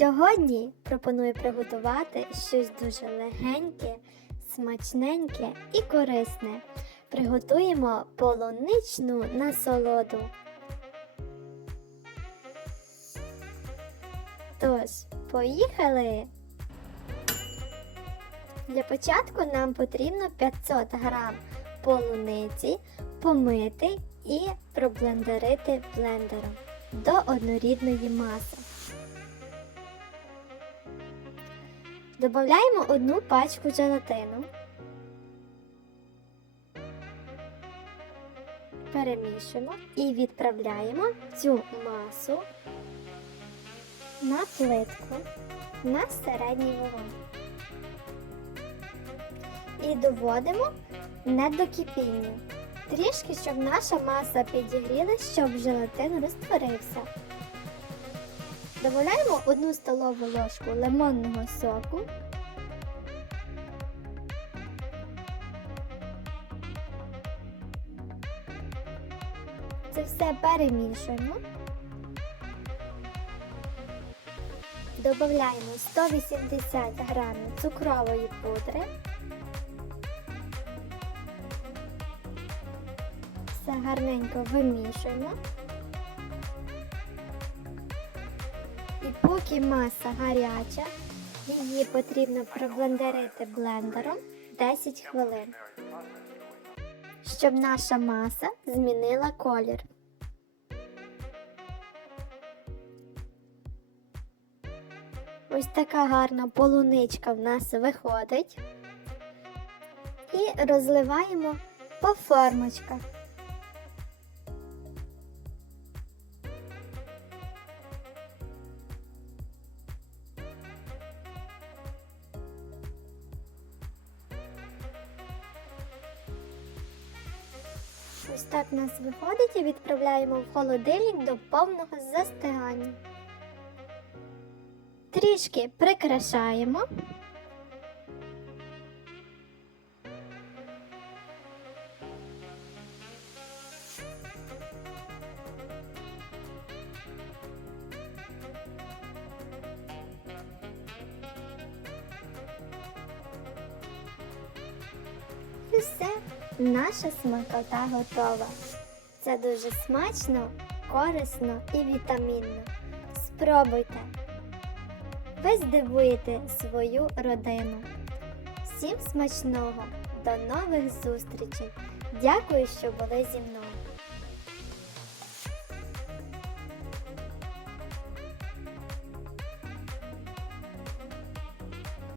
Сьогодні пропоную приготувати щось дуже легеньке, смачненьке і корисне. Приготуємо полуничну насолоду. Тож, поїхали! Для початку нам потрібно 500 грам полуниці помити і проблендерити блендером до однорідної маси. Додаємо одну пачку желатину. Перемішуємо і відправляємо цю масу на плитку на середній вогонь. І доводимо не до кипіння. Трішки, щоб наша маса підігрілась, щоб желатин розтворився. Додаємо одну столову ложку лимонного соку. Це все перемішуємо. Додаємо 180 грамів цукрової пудри. Все гарненько вимішуємо. Поки маса гаряча, її потрібно проблендерити блендером 10 хвилин, щоб наша маса змінила колір. Ось така гарна полуничка в нас виходить. І розливаємо по формочках. Ось так у нас виходить і відправляємо в холодильник до повного застигання. Трішки прикрашаємо. Все, наша смакота готова. Це дуже смачно, корисно і вітамінно. Спробуйте. Ви здивуєте свою родину. Всім смачного! До нових зустрічей! Дякую, що були зі мною!